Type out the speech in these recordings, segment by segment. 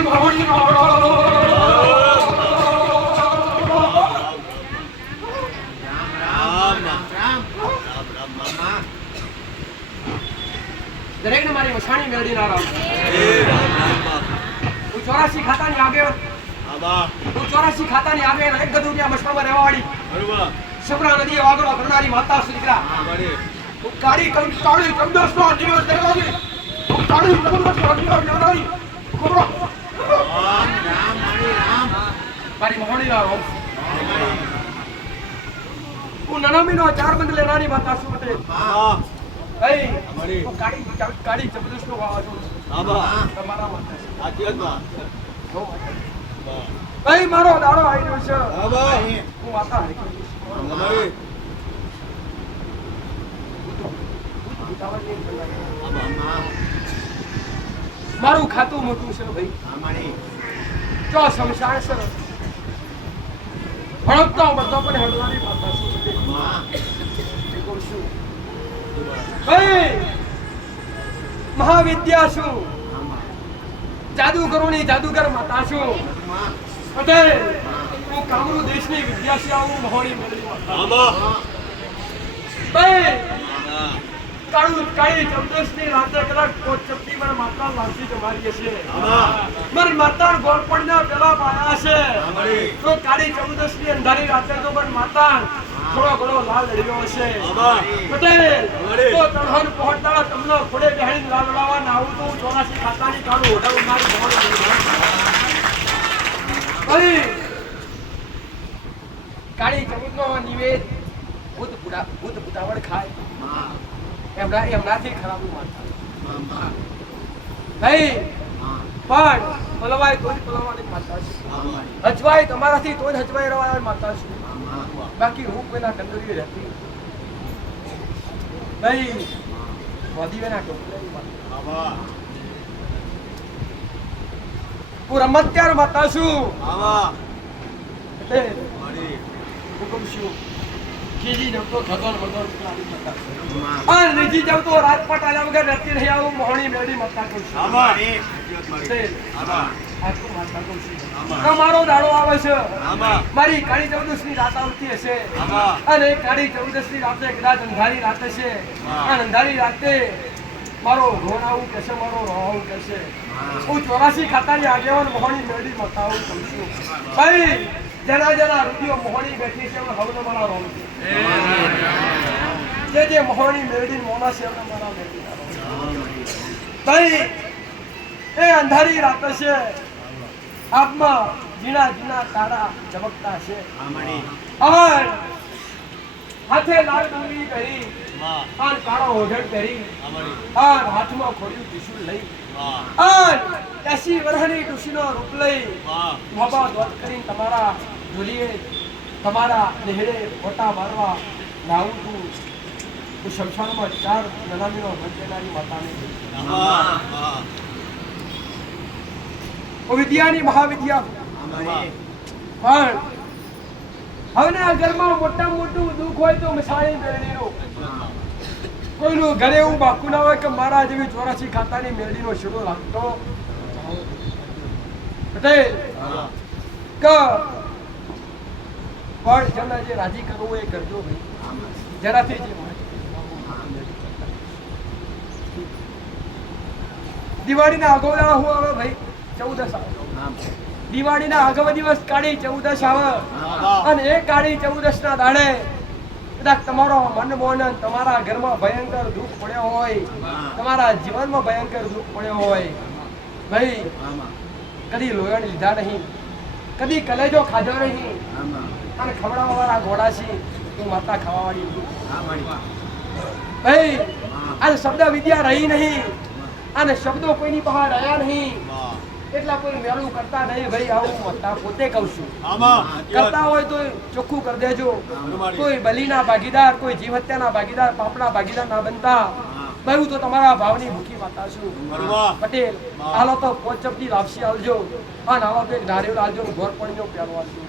મારી ભવાની દરેક ને મારી વસાણી મેળવી નારામ હું 84 ખાતાની આગેવાન હું 84 ખાતાની આગેવાન એક ગદુડિયા મસલામાં રહેવાવાળી બરોબર સબરા નદી વાગડો કરનારી માતા સુદીકરા હું કાળી કંટાળી કંદસનો દિવસ દેવાજી હું કાળી કંદસનો દિવસ દેવાજી ખબરો રામ મારી મોહણી લાવો હું નનામીનો 4 બંધ લેનારી માતા સુ પટેલ હા ભાઈ અમારી હું કાળી જબરદસ્તનો વાવા છું બાબા તમારા માતા સાચી વાત ભાઈ મારો દાડો આવી રહ્યો છે બાબા હું માતા અમારી મારું ખાતું મોટું છે ભાઈ અમારી ચો સંસાર છે ભણતો બધો પણ હેડવાની માતા શું છે ભાઈ મહાવિદ્યા છું જાદુગરોની જાદુગર માતા છું પટેલ હું કામરૂ દેશની વિદ્યાર્થી આવું મહોણી મેળવી ભાઈ કાળી ચૌદસની રાતે કદાચ કોચપટી પર માતા લાગતી તમારી છે મર માતા ગોળપણના પેલા પાયા છે તો કાળી ચૌદસની અંધારી રાતે તો પણ માતા થોડો ઘણો લાલ લડ્યો હશે પટેલ તો તણહન પહોંચતા તમને ખોડે બેહીને લાલ લડાવવા ના આવું તો 84 ખાતાની કાળું ઓઢાવું મારી ભાઈ કાળી ચૌદનો નિવેદ ભૂત પુતાવળ ખાય એમનાથી ખરાબ માનતા ભાઈ પણ પલવાય તો જ પલવાની માતા છે હચવાય તમારાથી તો જ હચવાય રહેવાની માતા છે બાકી હું કોઈના કંદરી રહેતી ભાઈ મોદી વેના ટોપલી માતા હું રમત્યાર માતા છું એટલે હુકમ છું કીજી જમતો ખગન બગન આ નીજી જાવ તો રાજપાટ આલ્યા વગર રહેતી રહી આવું મોહણી મેળી માતા કહું છું મારો દાડો આવે છે મારી કાળી ચૌદસની રાત આવતી હશે અને કાળી ચૌદસની રાતે કદાચ અંધારી રાત હશે આ અંધારી રાતે મારો રોણ આવું કહેશે મારો રો આવું કહેશે હું 84 ખાતાની આગેવાન મોહણી મેળી માતા આવું કહું છું ભાઈ જરા જરા રૂપિયો મોહણી બેઠી છે હવે મારા રોણ જે મોહણી મેળી મોના છે મારા મેળી ભાઈ એ અંધારી રાત છે આપમાં જીણા જીણા તારા ચમકતા છે હાથે લાલ ડુંગળી પહેરી આન કાળો ઓઢણ પહેરી આન હાથમાં ખોડ્યું ત્રિશુલ લઈ આન 80 વર્ષની ડુશીનો રૂપ લઈ મોબા દોત કરીને તમારા ઢોલીએ તમારા નેહડે ફોટા મારવા લાવું છું હું શમશાનમાં 4 નનામીનો મંજેનારી માતાને વિદ્યાની મહાવિદ્યા પણ હવે આ ઘરમાં મોટા મોટું દુઃખ હોય તો મસાણી મેળવીનું કોઈનું ઘરે એવું બાકું ના હોય કે મારા જેવી 84 ખાતાની મેળવીનો શીડો લાગતો પટેલ કે પણ જેમને જે રાજી કરવું એ કરજો ભાઈ જરાથી જે દિવાળીના આગોદા હું આવે ભાઈ 14 દિવાળીના આગવ દિવસ કાળી 14 આવે અને એ કાળી 14 ના દાડે કદાચ તમારો મન મોહન તમારા ઘરમાં ભયંકર દુઃખ પડ્યો હોય તમારા જીવનમાં ભયંકર દુઃખ પડ્યો હોય ભાઈ કદી લોહણ લીધા નહીં કદી કલેજો ખાધો નહીં અને ખવડાવવા વાળા ઘોડા છે તું માતા ખાવાવાળી ભાઈ આ શબ્દ વિદ્યા રહી નહીં અને શબ્દો કોઈની બહાર રહ્યા નહીં એટલા કોઈ મેળું કરતા નહીં ભાઈ આવું માતા પોતે કહું છું કરતા હોય તો ચોખ્ખું કરી દેજો કોઈ બલીના ભાગીદાર કોઈ જીવ હત્યાના ભાગીદાર પાપના ભાગીદાર ના બનતા ભાઈ તો તમારા ભાવની ભૂખી માતા છું પટેલ હાલો તો પોચપટી લાપસી આવજો અને હાલો તો એક નારિયેળ આવજો ગોર પાણીનો પ્યારો આવજો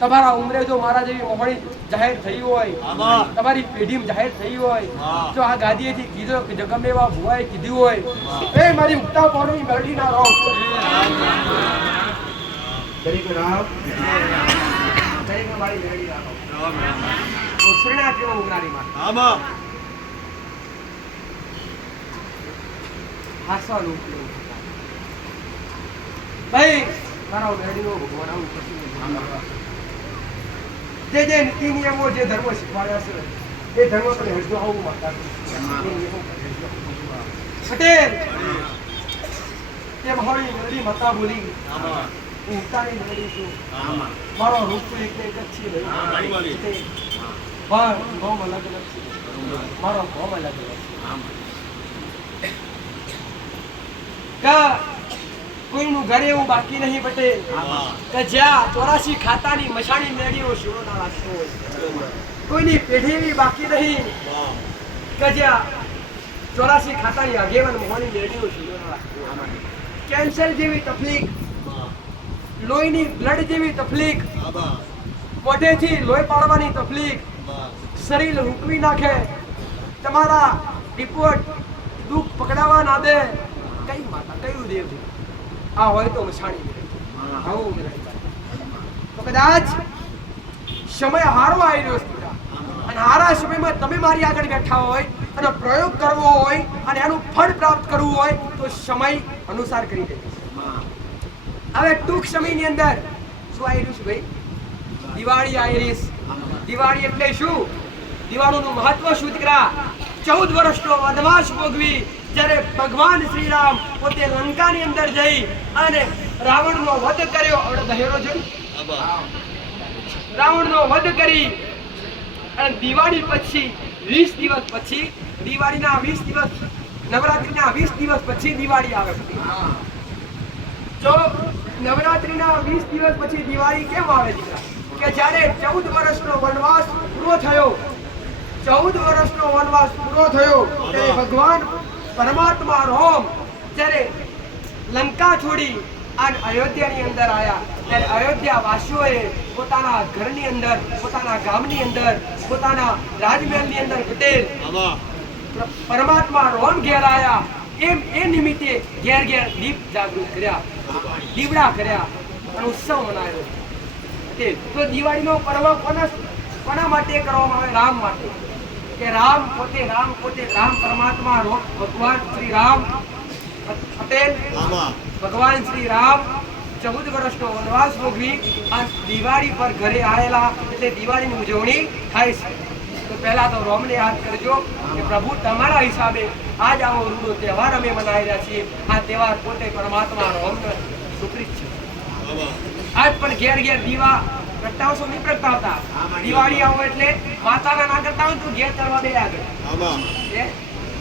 તમારા ઉંમરે જો મારા જેવી મોહણી જાહેર થઈ હોય, તમારી પેઢીમાં જાહેર થઈ હોય, જો આ ગાદીએથી કીધો કે ગમે એવા ભુવાએ કીધું હોય, એ મારી ઉગતા પોરની મેળવી ના રહો. દરેક રામ દરેક મારી મેળવી ના રહો. શ્રેણા કેવો ઉગરારી માં હાસવાનું ભાઈ મારા મેળવીનો ભગવાન આવું કશું જે જે નીતિ નિયમો જે ધર્મ શીખવાડ્યા છે એ ધર્મ પર હેરજો આવું માતા પટેલ તે મહોળી મેળવી માતા બોલી હું ઉતારી મેળવી છું. મારો રૂપ એક એક જ છે ભાઈ, પણ ગોમ અલગ અલગ છે. મારો ગોમ અલગ અલગ છે. કોઈનું ઘરે એવું બાકી નહીં પટેલ કે જ્યાં 84 ખાતાની મશાણી મેળીઓ શિરો ના રાખતો હોય. કોઈની પેઢી એવી બાકી નહીં કે જ્યાં 84 ખાતાની આગેવાન મોહની મેળીઓ શિરો ના રાખતો હોય. કેન્સર જેવી તકલીફ, લોહીની બ્લડ જેવી તકલીફ, મોઢેથી લોહી પાડવાની તકલીફ, શરીર રૂકવી નાખે, તમારા રિપોર્ટ દુઃખ પકડાવા ના દે, કઈ માતા કયું દેવ છે આ હોય તો મસાણી આવું તો કદાચ સમય હારો આવી રહ્યો છે અને હારા સમયમાં તમે મારી આગળ બેઠા હોય અને પ્રયોગ કરવો હોય અને એનું ફળ પ્રાપ્ત કરવું હોય તો સમય અનુસાર કરી દે. હવે ટૂંક સમયની અંદર શું આવી રહ્યું છે ભાઈ? દિવાળી આવી રહી છે. દિવાળી એટલે શું? દિવાળીનું મહત્વ શું દીકરા? 14 વર્ષનો વનવાસ ભોગવી જ્યારે ભગવાન શ્રી રામ પોતે લંકાની અંદર જઈ અને રાવણનો વધ કર્યો. આપણે દહેરો જોઈ રાવણનો વધ કરી અને દિવાળી પછી 20 દિવસ પછી, દિવાળીના 20 દિવસ, નવરાત્રીના 20 દિવસ પછી દિવાળી આવે. જો નવરાત્રીના 20 દિવસ પછી દિવાળી કેમ આવે કે જ્યારે 14 વર્ષનો વનવાસ પૂરો થયો, 14 વર્ષનો વનવાસ પૂરો થયો ત્યારે ભગવાન પરમાત્મા રામ જ્યારે લંકા છોડી અને અયોધ્યાની અંદર આવ્યા ત્યારે અયોધ્યા વાસીઓએ પોતાના ઘરની અંદર, પોતાના ગામની અંદર, પોતાના રાજમહેલની અંદર પટેલ પરમાત્મા રામ ઘેર આવ્યા. એમ એ નિમિત્તે ઘેર ઘેર દીપ જાગૃત કર્યા, દીવડા કર્યા અને ઉત્સવ મનાવ્યો. તો દિવાળીનો પર્વ કોના માટે કરવામાં આવે? રામ માટે. કે રામ પોતે રામ પરમાત્મા ભગવાન શ્રી રામ પટેલ ભગવાન શ્રી રામ 14 વર્ષનો વનવાસ ભોગવી અને દિવાળી પર ઘરે આવેલા એટલે દિવાળીની ઉજવણી થાય છે. તો પહેલા તો રામને યાદ કરજો કે પ્રભુ તમારા હિસાબે આજ આવો રૂડો તહેવાર અમે મનાવી રહ્યા છીએ. આ તહેવાર પોતે પરમાત્મા રામનો સુપ્રીત છે. આજ પણ ઘેર ઘેર દીવા પ્રગટાવશો નહીં પ્રગટાવતા. દિવાળી આવો એટલે માતાના ના કરતા હોય તો ઘેર કરવા દે આગળ.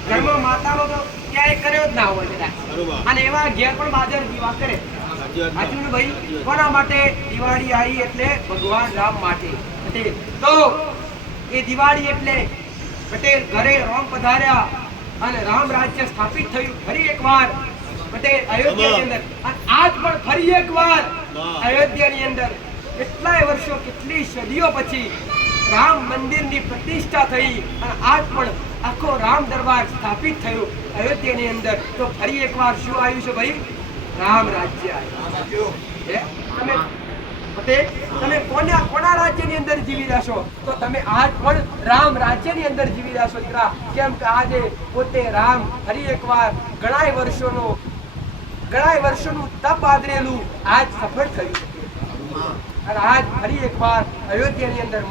ઘરમાં માતાનો તો ક્યાંય કર્યો જ ના હોય બધા, અને એવા ઘેર પણ બાજર દીવા કરે. સાચું ને ભાઈ? કોના માટે દિવાળી આવી? એટલે ભગવાન રામ માટે. તો એ દિવાળી એટલે પટેલ ઘરે રામ પધાર્યા અને રામ રાજ્ય સ્થાપિત થયું ફરી એકવાર પટેલ અયોધ્યાની અંદર. અને આજ પણ ફરી એકવાર અયોધ્યાની અંદર કેટલાય વર્ષો, કેટલી સદીઓ પછી રામ મંદિરની પ્રતિષ્ઠા થઈ અને આજ પણ આખો રામ દરબાર સ્થાપિત થયો અયોધ્યાની અંદર. તો ફરી એકવાર શું આવ્યું છે ભાઈ? રામ રાજ્ય આવ્યું. તમે કોના રાજ્યની અંદર જીવી રહ્યા છો? તો તમે આજ પણ રામ રાજ્યની અંદર જીવી રહ્યા છો દીકરા. કેમ કે આજે પોતે રામ ફરી એકવાર ઘણા વર્ષોનું તપ આદરેલું આજ સફળ થયું અને આજ ફરી એકવાર અયોધ્યાની અંદર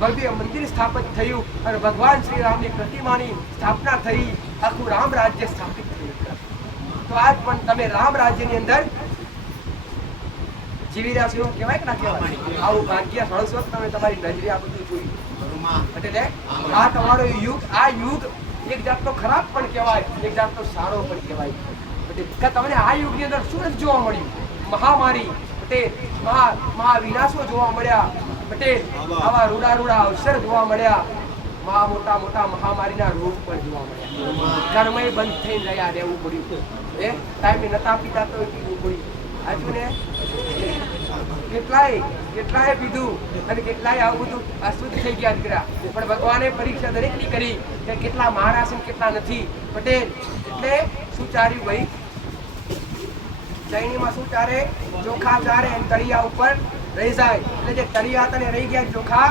ભવ્ય મંદિર સ્થાપિત થયું અને ભગવાન શ્રી રામની પ્રતિમાની સ્થાપના થઈ. આખું રામ રાજ્ય સ્થાપિત થયું. તો આજ પણ તમે રામ રાજ્યની અંદર જીવી રહ્યા છો એવું કહેવાય કે ના કહેવાય? આવું ભાગ્ય સળસળ તમે તમારી નજરે આ બધું જોયું એટલે આ તમારો યુગ, આ યુગ એક જાતનો ખરાબ પણ કહેવાય, એક જાતનો સારો પણ કહેવાય. તમને આ યુગની અંદર શું જોવા મળ્યું? મહામારી મહાવિનાશો જોવા મળ્યા પટેલ. આવા રૂડા અવસર જોવા મળ્યા. મોટા મહામારીના રોગ પણ જોવા મળ્યા. કર્મય બંધ થઈને રહ્યા રહેવું પડ્યું. ટાઈમે નતા પીતા તો પીવું પડ્યું. આજુ ને કેટલાય પીધું અને કેટલાય આવું બધું અશુદ્ધ થઈ ગયા દીકરા, પણ ભગવાને પરીક્ષા દરેકની કરી કે કેટલા મહારાજ છે કેટલા નથી. પટેલ એટલે શું ચાર્યું ભાઈ? ચૈણીમાં શું ચારે? ચોખા ચારે અને તળિયા ઉપર રહી જાય. એટલે જે તળિયા હતા ને રહી ગયા, ચોખા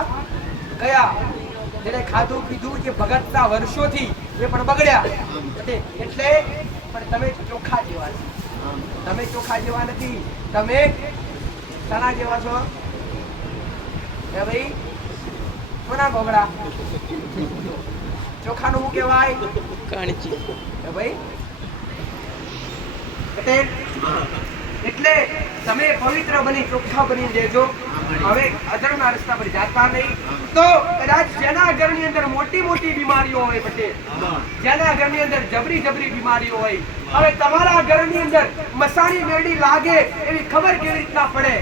ગયા. જેને ખાધું પીધું જે ભગતના વર્ષોથી એ પણ બગડ્યા. એટલે પણ તમે ચોખા જેવા છો, તમે ચોખા જેવા નથી, તમે શાના જેવા છો? હે ભાઈ, કોના ગોગડા? ચોખાનું શું કહેવાય? કાણચી. હે ભાઈ પટેલ, એટલે તમે પવિત્ર બની ચોખ્ખા બની દેજો. હવે અધર્મના રસ્તા પર જાતા નહીં. તો કદાચ જેના ઘરની અંદર મોટી મોટી બીમારીઓ હોય પટેલ, જેના ઘરની અંદર જબરી જબરી બીમારીઓ હોય, હવે તમારા ઘરની અંદર મસાણી મેળી લાગે એવી ખબર કેવી રીતના પડે?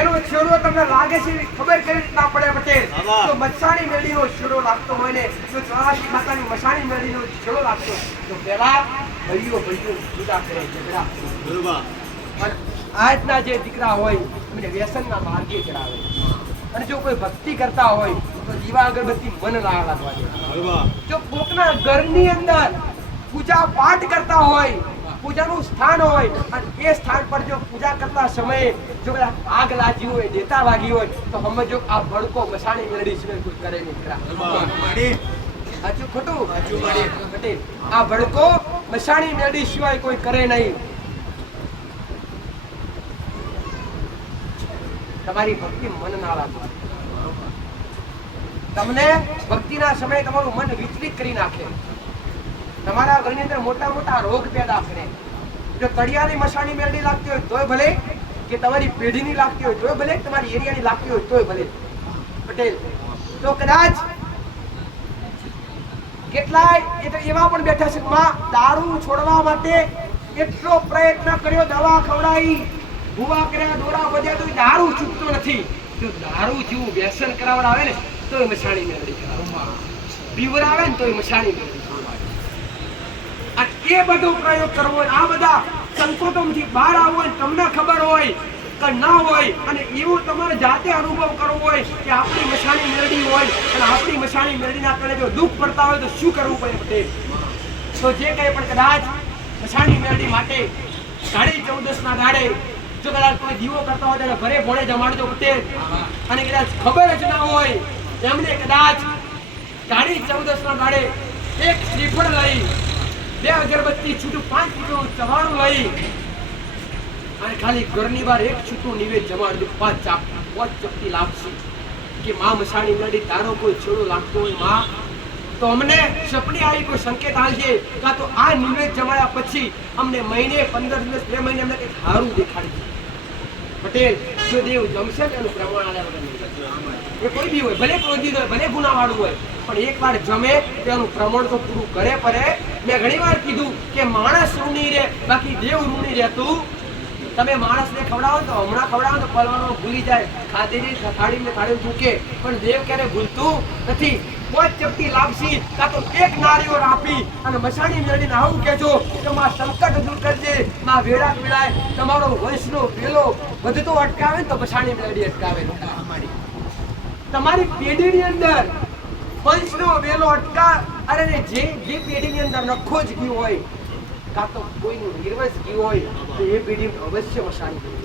એનો છેડો તમને લાગે છે એવી ખબર કેવી રીતના પડે પટેલ? તો મસાણી મેળીનો છેડો લાગતો હોય ને, તો 84 ખાતાની મસાણી મેળીનો છેડો લાગતો તો પેલા ભાઈઓ જુદા કરે ઝઘડા. બરોબર. આજના જે દીકરા હોય એમને વ્યસનના માર્ગે ચડાવે, અને જો કોઈ ભક્તિ કરતા હોય તો દીવા અગરબત્તી મન લાગવા દે. જો કોકના ઘરની અંદર પૂજા પાઠ કરતા હોય, પૂજાનું સ્થાન હોય, અને એ સ્થાન પર જો પૂજા કરતા સમયે જો આગ લાગી હોય, દેતા લાગી હોય, તો સમજો આ ભડકો મસાણી મેળવી સિવાય કોઈ કરે નહીં. સાચું ખોટું? પટેલ, આ ભડકો મસાણી મેળવી સિવાય કોઈ કરે નહીં. તમારી ભક્તિ મન ના લાગે, તમને ભક્તિના સમયે તમારું મન વિચલિત કરી નાખે, તમારા ઘરની અંદર મોટા મોટા રોગ પેદા કરે. જો તળિયાની મસાણી મેળવી લાગતી હોય તોય ભલે, કે તમારી પેઢીની લાગતી હોય તોય ભલે, તમારી એરિયાની લાગતી હોય તોય ભલે. પટેલ, તો કદાચ કેટલાય એવા પણ બેઠા છે, દારૂ છોડવા માટે એટલો પ્રયત્ન કર્યો, દવા ખવડાવી, ભૂવા કર્યા, દોરા વધ્યા, તો દારૂ છૂટતો નથી. જો દારૂ જેવું વ્યસન કરાવડાવે ને તો એ મસાણી મેળવી કરાવે, પીવડાવે ને તો એ મસાણી મેળવી. એ બધો પ્રયોગ કરવો, આ બધા સંકોચોમાંથી બહાર આવવો હોય, તમને ખબર હોય કે ના હોય, અને એવું તમારે જાતે અનુભવ કરવો હોય કે આપણી મસાણી મેળવી હોય અને આપણી મસાણી મેળવીના કારણે જો દુઃખ પડતા હોય તો શું કરવું પડે પટેલ? તો જે કંઈ પણ કદાચ મસાણી મેળવી માટે કાળી 14ના દાડે જો કદાચ કોઈ દીવો કરતા હોય ત્યારે ઘરે ભોળે જમાડજો પટેલ. અને કદાચ ખબર જ ના હોય એમને કદાચ કાળી 14ના દાડે એક શ્રીફળ લઈ, 2 અગરબત્તી છૂટું 5 કિલો ચવાણું લઈ અને ખાલી ઘરની બહાર એક છૂટું નિવેદ જમાડજો. 5 ચપટી લાગશે કે માં મસાણી મેળવી તારો કોઈ છેડો લાગતો હોય માં, તો અમને સપની આવી કોઈ સંકેત આવશે, કાં તો આ નિવેદ જમાડ્યા પછી અમને મહિને 15 દિવસ 2 મહિને અમને કંઈક સારું દેખાડશે. પટેલ, જો દેવ જમશે ને એનું પ્રમાણ આલ્યા વગર એ કોઈ બી હોય, ભલે ક્રોધિત હોય, ભલે ગુનાવાળું હોય, પણ એકવાર જમે તેનું પ્રમાણ તો પૂરું કરે પડે. મેં ઘણી વાર કીધું કે માણસ ઋણી રહે, બાકી દેવ ઋણી રહેતું. તમે માણસને ખવડાવો તો હમણાં ખવડાવો તો પલવાનો ભૂલી જાય, ખાધેલી થાળીને થાળી મૂકે, પણ દેવ ક્યારે ભૂલતું નથી. 5 ચપટી લાપસી કાં તો એક નાળિયેર આપી અને મસાણી મેળવીને આવું કહેજો કે માં સંકટ દૂર કરજે, માં વેળા વેળાએ તમારો વંશનો પેલો વધતો અટકાવે તો મસાણી મેળવી અટકાવે. તમારી પેઢીની અંદર વંશનો વેલો અટકા, અરે જે પેઢીની અંદર નખો જ ગયો હોય, કાં તો કોઈનું નિર્વંશ ગયું હોય, તો એ પેઢી અવશ્ય મસાણી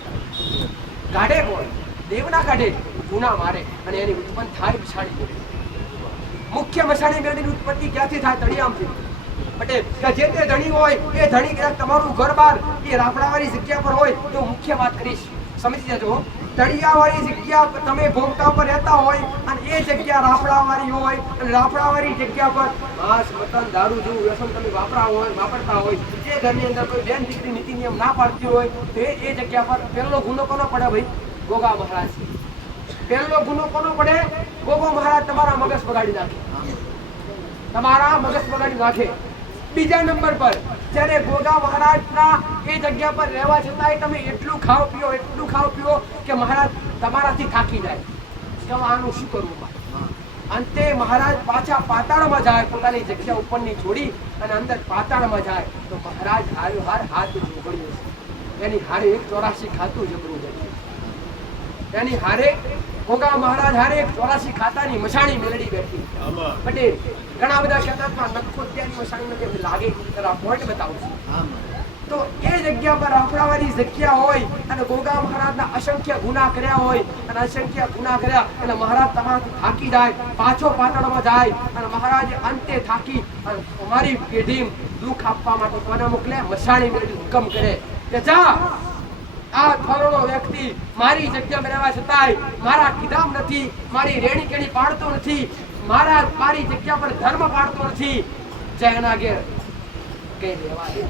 કાઢે. કોણ દેવના કાઢે, ગુના મારે, અને એની ઉત્પન્ન થાય મસાણી મેળવી. મુખ્ય મસાણી મેળવીની ઉત્પત્તિ ક્યાંથી થાય? તળિયામથી. પટેલ, જે તે ધણી હોય એ ધણી કદાચ તમારું ઘર બાર એ રાફડાવાળી જગ્યા પર હોય તો મુખ્ય વાત કરીશ, સમજી જજો. તળિયાવાળી જગ્યા તમે ભોગતા પર રહેતા હોય અને એ જગ્યા રાફડાવાળી હોય, અને રાફડાવાળી જગ્યા પર માંસ મટન દારૂ જેવું વ્યસન તમે વાપરતા હોય, જે ઘરની અંદર કોઈ બેન દીકરી નીતિ નિયમ ના પાડતી હોય તો એ જગ્યા પર પહેલો ગુનો કોનો પડે ભાઈ? ગોગા મહારાજ. પહેલો ગુનો કોનો પડે? ગોગો મહારાજ તમારા મગજ બગાડી નાખે, તમારા મગજ બગાડી નાખે. બીજા નંબર પર જ્યારે ગોગા મહારાજના એ જગ્યા પર રહેવા છતાંય તમે એટલું ખાઓ પીઓ કે મહારાજ તમારાથી થાકી જાય કે આનું શું કરવું. અંતે મહારાજ પાછા પાતાળમાં જાય, પોતાની જગ્યા ઉપરની છોડી અને અંદર પાતાળમાં જાય તો મહારાજ હાથ જોગડ્યો છે, એની હારે 84 ખાતું જબરું જાય. એની હારે ગોગા મહારાજ હારે 84 ખાતાની મસાણી મેલડી બેઠી પટેલ ઘણા બધા કહેતા નખો ત્યાંની મસાણી નથી લાગે જરા પોઈન્ટ બતાવું છું તો એ જગ્યા પર રાફડાવાળી જગ્યા હોય અને ગોગા મહારાજના અસંખ્ય ગુના કર્યા હોય અને અસંખ્ય ગુના કર્યા એટલે મહારાજ તમારાથી થાકી જાય પાછો પાટણમાં જાય અને મહારાજે અંતે થાકી અને તમારી પેઢી દુઃખ આપવા માટે કોને મોકલે મસાણી મેળવી હુકમ કરે કે જા આ ફલાણો વ્યક્તિ મારી જગ્યા બનાવવા છતાંય મારા કીધામ નથી મારી રેણી કેણી પાડતો નથી મારી જગ્યા પર ધર્મ પાડતો નથી જેના ઘેર કઈ લેવા દે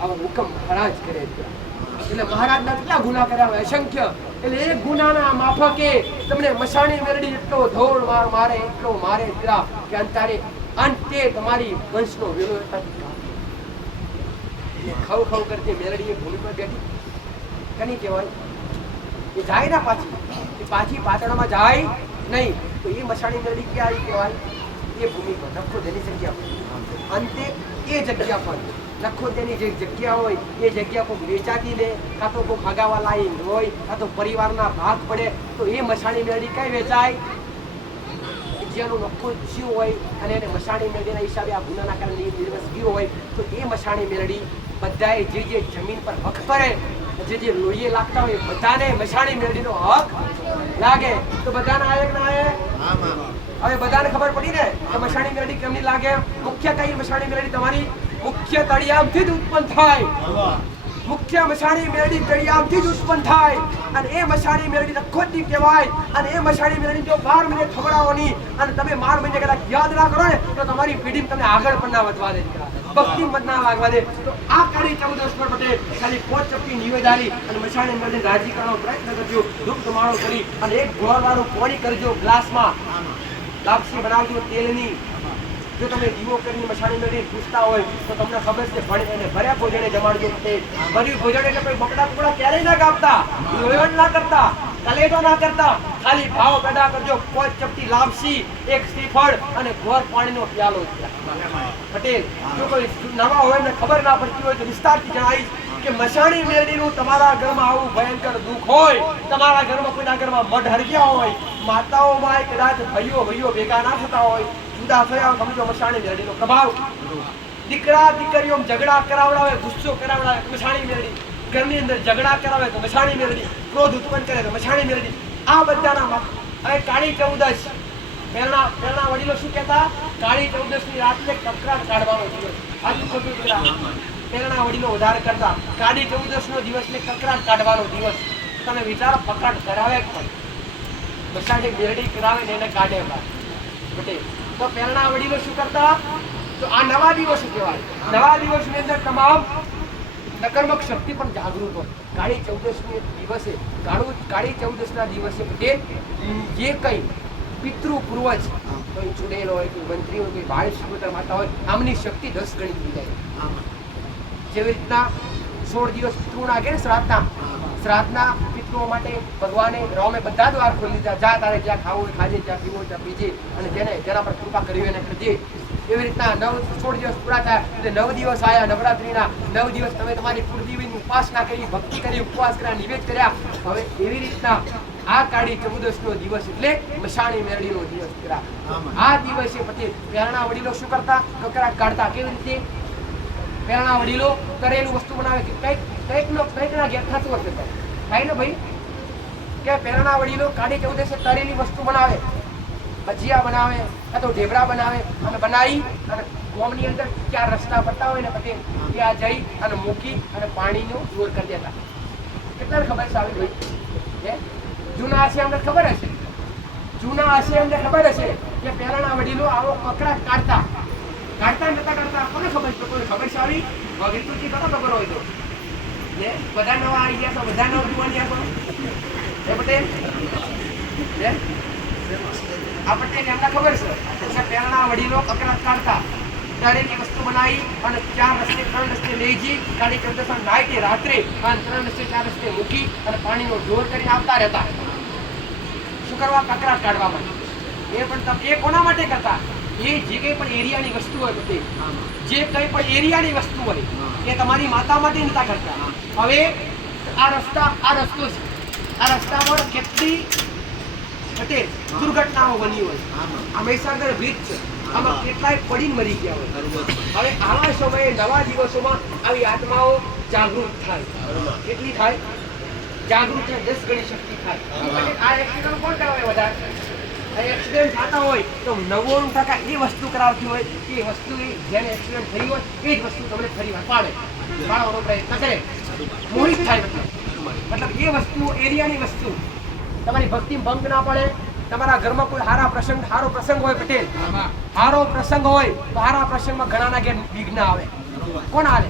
આવો હુકમ મહારાજ કરે એટલે મહારાજના કેટલા ગુના કર્યા હોય અસંખ્ય એટલે એક ગુનાના માફકે તમને મસાણી મેરડી એટલો ધોળ મારે એટલો મારે દીરા કે અંતે તમારી વંશનો વેલો ખવ ખવ કરતી મેરડી એ ભૂમિ પર બેઠી કની કહેવાય એ જાય ના પાછી પાટણમાં જાય નહીં તો એ મસાણી મેરડી ક્યાં આવી કહેવાય એ ભૂમિ પર નખો જેની જગ્યા અંતે એ જગ્યા પર નખો તેની જે જગ્યા હોય એ જગ્યા કોઈ વેચાતી લે કાં તો કોઈ ભગાવા લાયક હોય કાં તો પરિવારના ભાગ પડે તો એ મસાણી મેરડી કઈ વેચાય જેનું નખો જીવ હોય અને એને મસાણી મેરડીના હિસાબે આ ગુનાના કારણે દિવસ ગયો હોય તો એ મસાણી મેરડી બધાએ જે જમીન પર હક કરે જે લોહીએ લાગતા હોય બધાને મસાણી મેરડીનો હક લાગે તો બધાને આવે કે ના આવે હવે બધાને ખબર પડી ને કે મસાણી મેરડી કેમની લાગે મુખ્ય કઈ મસાણી મેરડી તમારી મુખ્ય તળિયામથી જ ઉત્પન્ન થાય મુખ્ય મસાણી મેરડી તળિયામથી જ ઉત્પન્ન થાય અને એ મસાણી મેરડી નખોતી કહેવાય અને એ મસાણી મેરડી જો 12 મહિને ખવડાવવાની અને તમે 12 મહિને કદાચ યાદ ના કરો ને તો તમારી પેઢી તમને આગળ પણ ના વધવા દે ભક્તિ મત ના લાગવા દે તો આ કાળી 14 પર પટેલ ખાલી 5 ચપટી નિવેદારી અને મસાણી મેરડી રાજી કરવાનો પ્રયત્ન કરજો ધૂપ ધમાડો કરી અને એક ગોળવાળું પાણી કરજો ગ્લાસમાં લાપસી બનાવજો તેલની જો તમે દીવો કરીને મસાણી મેળવી પૂછતા હોય તો તમને ખબર છે ભર્યા ભોજને જમાડજો ભર્યું ભોજન એટલે કોઈ બકડા કુકડા ક્યારેય ના કાપતા લોહણ ના કરતા કલેટો ના કરતા ખાલી ભાવ પેદા કરજો 5 ચપટી લાપસી એક શ્રીફળ અને ગોળ પાણીનો પ્યાલો પટેલ જો કોઈ નવા હોય ને ખબર ના પડતી હોય તો વિસ્તારથી જણાવીશ કે મસાણી મેળવીનું તમારા ઘરમાં આવું ભયંકર દુઃખ હોય તમારા ઘરમાં કોઈના ઘરમાં મઢ હરગ્યા હોય માતાઓમાં કદાચ ભાઈઓ ભેગા ના થતા હોય જુદા થયા સમજો મસાણી મેરડીનો પ્રભાવ દીકરા દીકરીઓ ઝઘડા કરાવડાવે ગુસ્સો કરાવડાવે મસાણી મેરડી ઘરની અંદર ઝઘડા કરાવે તો મસાણી મેરડી ક્રોધ ઉત્પન્ન કરે તો મસાણી મેરડી આ બધાના હવે કાળી 14 પહેલા વડીલો શું કહેતા કાળી 14 ની રાત્રે કકરાટ કાઢવાનો દિવસ આ ખોટું પહેલા વડીલો વધારે કરતા કાળી 14 નો દિવસ ને કકરાટ કાઢવાનો દિવસ તમે વિચારો કકરાટ કરાવે પણ મસાણી મેરડી કરાવે ને એને કાઢે બટે તો પહેલા વડીલો શું કરતા તો આ નવા દિવસો કહેવાય નવા દિવસની અંદર તમામ નકર્મક શક્તિ પણ જાગૃત હોય કાળી 14 ની દિવસે કાળી 14 ના દિવસે પટેલ જે કઈ પિતૃ પૂર્વજ કોઈ ચૂડેલ હોય કોઈ મંત્રી હોય કોઈ બાળ સુગોતર માતા હોય આમની શક્તિ 10 ગણી થઈ જાય જેવી રીતના 16 દિવસ પિતૃના કે શ્રાદ્ધના પિતૃઓ માટે ભગવાને રામે બધા દ્વાર ખોલી દીધા જા તારે જ્યાં ખાવું હોય ખાજે જ્યાં પીવું ત્યાં પીજે અને જેના પર કૃપા કરી એને કરજે એવી રીતના 16 દિવસ પૂરા થયા એટલે 9 દિવસ આવ્યા નવરાત્રિના 9 દિવસ તમે તમારી કુળદેવીની ઉપાસના કરી ભક્તિ કરી ઉપવાસ કર્યા નિવેદ કર્યા હવે એવી રીતના આ કાળી 14 નો દિવસ એટલે મસાણી મેરડીનો દિવસ કર્યા આ દિવસે પછી પહેલાના વડીલો શું કરતા કકરાટ કાઢતા કેવી રીતે પહેલાના વડીલો કરેલું વસ્તુ બનાવે કંઈક ના ઘેર થતું હશે થાય ને ભાઈ કે પહેલાના વડીલો કાળી 14 તરેલી વસ્તુ બનાવે ભજીયા બનાવે કાં તો ઢેબરા બનાવે અને બનાવી અને ગોમની અંદર ક્યાં રસ્તા પડતા હોય ને પછી ત્યાં જઈ અને મૂકી અને પાણીનું જોર કરી દેતા કેટલાને ખબર છે આવી ભાઈ જૂના હશે અમને ખબર હશે કે પહેલાના વડીલો આવો કકડાટ કાઢતા નતા કાઢતા કોને ખબર છે કોઈ ખબર છે આવી વગેરે કતો ખબર હોય તો બધા નવા આવી ગયા તો બધા નવા જોવાની આપો એ પટેલ આ પટેલ એમને ખબર છે પહેલાના વડીલો કકડાટ કાઢતા તળેલી વસ્તુ બનાવી અને 3 રસ્તે લઈ જઈ કાળી 14 નાઈટે રાત્રે અને 3 રસ્તે 4 રસ્તે મૂકી અને પાણીનો ઢોર કરીને આવતા રહેતા શું કરવા કકડાટ કાઢવા માટે એ પણ એ કોના માટે કરતા એ જે કંઈ પણ એરિયાની વસ્તુ હોય બધી જે કંઈ પણ એરિયાની વસ્તુ હોય એ તમારી માતા માટે નતા કરતા હવે આ રસ્તો છે આ રસ્તા પર કેટલી પટેલ દુર્ઘટનાઓ બની હોય. આ મહીસાગર બ્રિજ છે, આમાં કેટલાય પડીને મરી ગયા હોય. હવે આવા સમયે નવા દિવસોમાં આવી આત્માઓ જાગૃત થાય. કેટલી થાય? જાગૃત થાય 10 ગણી શક્તિ થાય. આ એક્સિડન્ટ કોણ કરાવે? વધારે એક્સિડન્ટ થતા હોય તો 99% એ વસ્તુ કરાવતી હોય કે એ વસ્તુ જેને એક્સિડન્ટ થઈ હોય એ જ વસ્તુ તમને ફરી વાર પાડવાનો પ્રયત્ન કરે, મોહિત થાય. મતલબ એ વસ્તુ એરિયાની વસ્તુ તમારી ભક્તિ ભંગ ના પડે. તમારા ઘરમાં કોઈ સારો પ્રસંગ હોય પટેલ, સારો પ્રસંગ હોય તો સારા પ્રસંગમાં ઘણાના ઘેર વિઘ્ન આવે. કોણ આવે?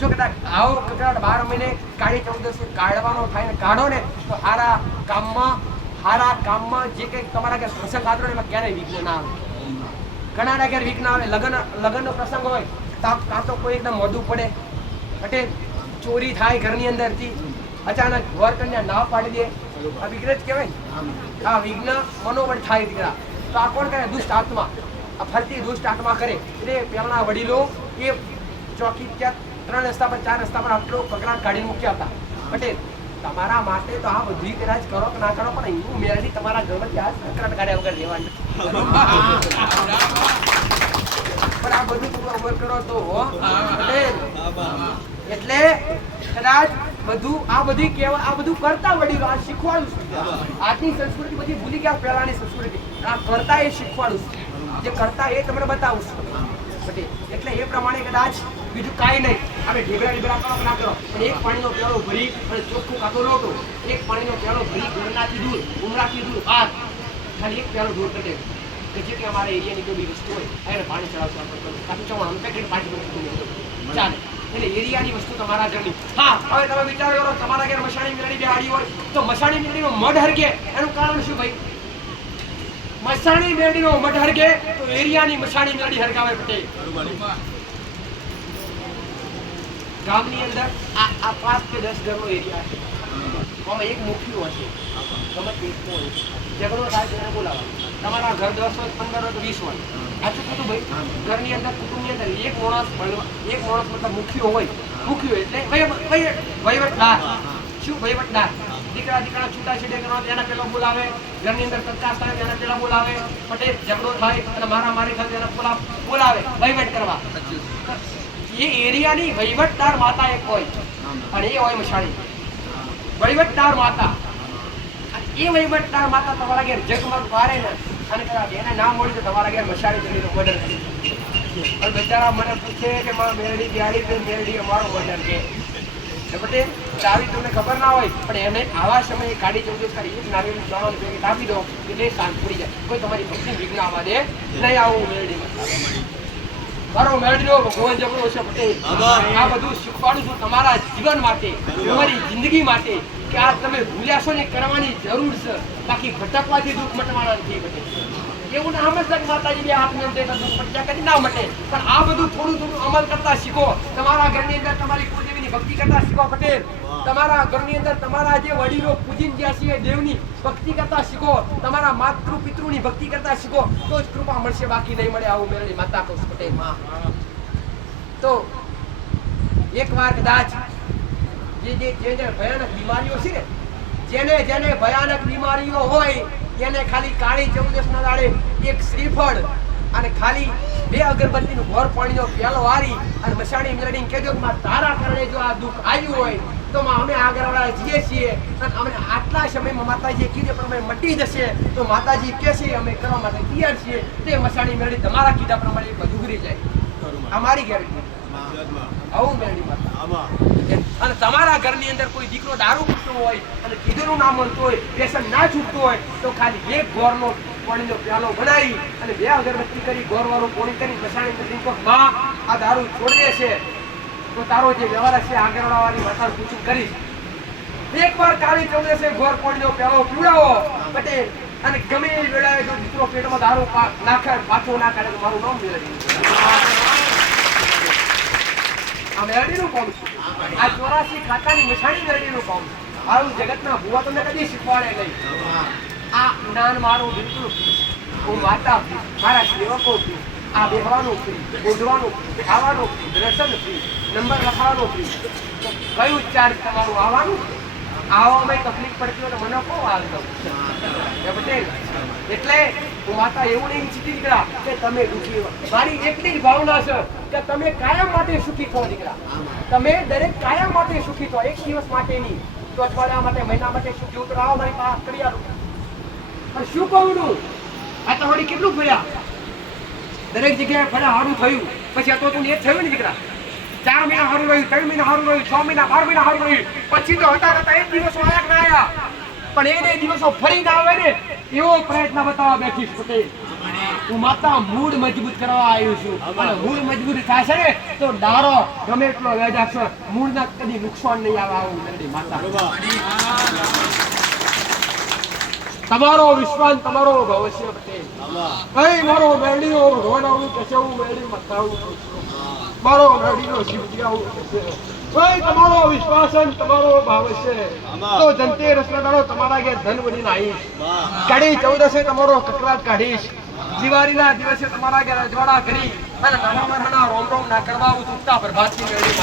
જો કદાચ આવો કદાચ 12 મહિને કાળી ચૌદસે કાઢવાનો થાય ને કાઢો ને તો સારા કામમાં જે કંઈક તમારા ઘેર પ્રસંગ આદરો એમાં ક્યારેય વિઘ્ન ના આવે. ઘણાના ઘેર વિઘ્ન આવે. લગ્નનો પ્રસંગ હોય કાં તો કોઈ એકદમ મોઢું પડે પટેલ, ચોરી થાય ઘરની અંદરથી, અચાનક વર કન્યા ના પાડી દે, આ વિઘ્ન જ કહેવાય. આ વિઘ્ન મનોબળ થાય દીકરા. તો આ કોણ કરે? દુષ્ટ આત્મા. આ ફરતી દુષ્ટ આત્મા કરે. એટલે પહેલાના વડીલો એ ચોકી ક્યાંક 3 રસ્તા પર 4 રસ્તા પર આટલો કકડાટ કાઢીને મૂક્યા હતા. પટેલ તમારા માટે તો આ બધી કદાચ કરો કે ના કરો પણ એવું મેળવી તમારા ઘરમાંથી આ કકડાટ કાઢ્યા વગર લેવાનું. પણ આ બધું તમે અમર કરો તો પટેલ એટલે કદાચ આ બધું કરતા વડીલો આ શીખવાડું છું. આજની સંસ્કૃતિ બધી ભૂલી ગયા, પહેલાની સંસ્કૃતિ. આ કરતા એ શીખવાડું છું, જે કરતા એ તમને બતાવું છું. એટલે એ પ્રમાણે કદાચ બીજું કાંઈ નહીં. આપણે ઢેગરા કરો ના કરો, પણ એક પાણીનો પ્યાલો ભરી અને ચોખ્ખું કાતો લોટો, એક પાણીનો પ્યાલો ભરી ઉમરાથી દૂર હાથ ખાલી એક પ્યાલો દૂર કરી દે કે જે કે અમારા એરિયાની કોઈ બી વસ્તુ હોય એને પાણી ચડાવશું આપણે કરું કાચું ચવાણું પેકેટ પાણી ચાલે. એટલે એરિયાની વસ્તુ તમારા ઘરની. હા, હવે તમે વિચાર કરો તમારા ઘેર મસાણી મેળડી બેહાડી હોય તો મસાણી મેળડીનો મઢ હરગે એનું કારણ શું ભાઈ? મસાણી મેળડીનો મઢ હરગે તો એરિયાની મસાણી મેળડી હરગાવે પટેલ. ગામની અંદર આ 5 કે 10 ઘરનો એરિયા છે. આમાં એક મુખ્ય હશે, ઝઘડો થાય તેને બોલાવા. તમારા ઘર 10 હોય 15 હોય 20 હોય, આછું ખોટું ભાઈ? ઘરની અંદર કુટુંબની અંદર એક માણસ મતલબ મુખ્ય હોય. મુખ્ય એટલે વહીવટદાર. શું વહીવટદાર? દીકરા છૂટા છેડે કરવા એના પેલો બોલાવે, ઘરની અંદર કચાશ થાય એના પેલા બોલાવે, પટેલ ઝઘડો થાય અને મારામારી થાય એના બોલાવે વહીવટ કરવા. એ એરિયાની વહીવટદાર માતા એક હોય અને એ હોય મશાણી વહીવટદાર માતા. એ વહીવટદાર માતા તમારા ઘેર જગમગ વારે ને અને કદાચ એને ના મળી તો તમારા ઘેર મશાણી ચડીનો મર્ડર કરી. અને બિચારા મને પૂછે કે મારા મેરડી બિહાડી મેરડી અમારો મર્ડર કે પટેલ આવી તમને ખબર ના હોય પણ એને આવા સમયે કાઢી ચૌદસ કરી એક નારિયેળ દાણાની પેકેટ આપી દો એટલે શાંત પડી જાય. કોઈ તમારી ભક્તિ વિઘ્ન આવવા દે નહીં. આવું મેરડીમાં મારો મેળવ્યો ભગવાન જબરો છે પટેલ. આ બધું શીખવાડું છું તમારા જીવન માટે, તમારી જિંદગી માટે કે આ તમે ભૂલ્યા છો ને કરવાની જરૂર છે. બાકી ભટકવાથી દુઃખ મટવાના નથી પટેલ. એવું ના સમજતા કે માતાજી બે હાથ મેળવે તો દુઃખ મટ્યા કરી ના મટે. પણ આ બધું થોડું અમલ કરતા શીખો. તમારા ઘરની અંદર તમારી કુળદેવીની ભક્તિ કરતા શીખો પટેલ. તમારા ઘરની અંદર તમારા જે વડીલો પૂજીને જ્યાં છે દેવની ભક્તિ કરતા શીખો. તમારા માતૃ પિતૃની ભક્તિ કરતા શીખો તો જ કૃપા મળશે, બાકી નહીં મળે. આવું મેળવી માતા કહું છું પટેલ. તો એકવાર કદાચ જે ભયાનક બીમારીઓ છે ને, જેને ભયાનક બીમારીઓ હોય એને ખાલી કાળી ચૌદસના દાડે એક શ્રીફળ અને ખાલી 2 અગરબત્તીનું ઘોર પાણીનો પ્યાલો વારી અને મસાણી મેળવીને કહેજો કે તારા કારણે જો આ દુઃખ આવ્યું હોય તો અમે આગળવાળા જઈએ છીએ અને અમે આટલા સમયમાં માતાજીએ કીધું પ્રમાણે મટી જશે તો માતાજી કહે છે અમે કરવા માટે તૈયાર છીએ. તે મસાણી મેળવી તમારા કીધા પ્રમાણે બધું ઉઘરી જાય. અમારી ગેરંટી. આવું મેળવી માતા. અને તમારા ઘરની અંદર કોઈ દીકરો દારૂ પીતો હોય અને કીધેલું ના મળતું હોય, વ્યસન ના છૂટતું હોય તો ખાલી એક ગોળનો પાણીનો પ્યાલો બનાવી અને 2 અગરબત્તી કરી ગોળવાળું પાણી કરી મસાણી મેળવી માં આ દારૂ છોડે છે તો તારો જે વ્યવહાર છે આગળવાળી માતા પૂછું કરીશ. એકવાર કાળી ચૌદસે ગોળ પાણીનો પ્યાલો પીવડાવો પટેલ અને ગમે એ વેળાએ જો દીકરો પેટમાં દારૂ નાખે પાછો ના કાઢે તો મારું નામ મેળવી. આ મેરડીનું કામ છે. આ 84 ખાતાની મસાણી મેરડીનું કામ છે. આવું જગતના ભૂવા તમને કદી શીખવાડે નહીં. આ જ્ઞાન મારું બિલકુલ હું માતા મારા સેવકો છું. આ બેહવાનું ફ્રી, બોધવાનું ખાવાનું દર્શન ફ્રી, નંબર લખાવાનો ફ્રી. કયું ચાર્જ તમારું આવવાનું આવવામાં તકલીફ પડતી હોય તો મને કોણ હાલ દઉં પટેલ એટલે હું માતા એવું નહીં ઈચ્છતી દીકરા કે તમે દુઃખી હો. મારી એટલી જ ભાવના છે કે તમે કાયમ માટે સુખી થો દીકરા. તમે દરેક કાયમ માટે સુખી થો, એક દિવસ માટે નહીં તો અઠવાડિયા માટે, મહિના માટે સુખી ઉતરાવો મારી પાસે કરી આલો. પણ શું કહું છું, આ તો વળી કેટલું ફર્યા, દરેક જગ્યાએ ફર્યા, સારું થયું, પછી આ તો તું એ થયું ને દીકરા. 4 મહિના સારું રહ્યું, 3 મહિના સારું રહ્યું, 6 મહિના 12 મહિના સારું રહ્યું, પછી તો હતા એક દિવસો આયા ના આયા, પણ એને દિવસો ફરી ના આવે ને એવો પ્રયત્ન બતાવવા બેઠી પટેલ. હું માતા મૂળ મજબૂત કરવા આવ્યો છું, અને મૂળ મજબૂત થશે ને તો ડારો ગમે એટલો વેજાશે, મૂળના કદી નુકસાન નહીં આવે. આવું નરડી માતા, તમારો વિશ્વાસ તમારો ભવિષ્ય પટેલ. કઈ મારો મેળીઓ રોનાવું કે છે, હું મેળી મતાવું મારો મેળીનો શિવજીયાવું કે છે. કઈ તમારો વિશ્વાસ તમારો ભવિષ્ય તો ધનતેરસ ના દાડો તમારા ઘેર ધન બનીને આવીશ. કડી 14 તમારો કકરાટ કાઢીશ. દિવાળીના દિવસે તમારા ઘેર અજવાળા કરી અને નવા વર્ષના રોમ રોમ ના કરવા હું ચૂકતા પ્રભાતની મેળી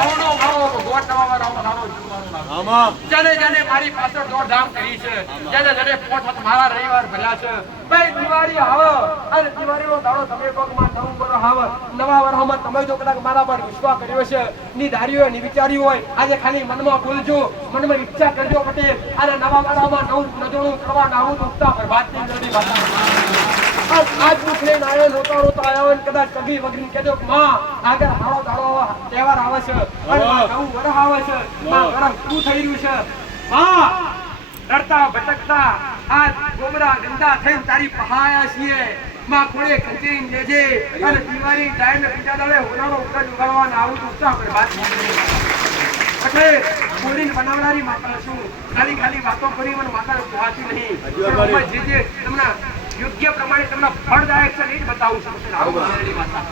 હવનો મારો ભગવાન નવા વર્ષનો જીવવાનો જાને જાને મારી પાછળ દોડધામ કરી છે, જાને જાને પોત મારા રવિવાર ભર્યા છે. ભાઈ દિવાળી આવે અને દિવાળીનો દાડો તમે પગમાં નવું વર્ષ આવે, નવા વર્ષમાં તમે જો કદાચ મારા પર વિશ્વાસ કર્યો છે, ની ધાર્યું હોય, ની વિચાર્યું હોય, આજે ખાલી મનમાં બોલજો, મનમાં ઈચ્છા કરજો પટેલ, અને નવા વર્ષમાં નવું નજોણું કરવા નાવું ઉગતા પ્રભાતની મેળી માતા. આજ દુખને નાયો રોતા રોતા આવ્યો ને કદાચ કભી વગરી કહેજો કે માં આગળ હારો દાડો તહેવાર આવે છે, અને નવું વર્ષ આવે છે, માં વર્ષ શું થઈ રહ્યું છે, માં ડરતા ભટકતા આ ગોમરા ગંદા થઈને તારી પહાયા છીએ, માં ખોળે ખંચીને લેજે, અને દિવાળી જાય ને બીજા દાડે હોનારો ઉગજ ઉગાડવાના આવું ઉત્સાહ પર વાત એટલે બોલીને બનાવનારી માતા છું. ખાલી વાતો કરી મને માતા કહેવાતી નહીં, જે તમને યોગ્ય પ્રમાણે તમને ફળદાયક છે એ જ બતાવું છું. આવું માતા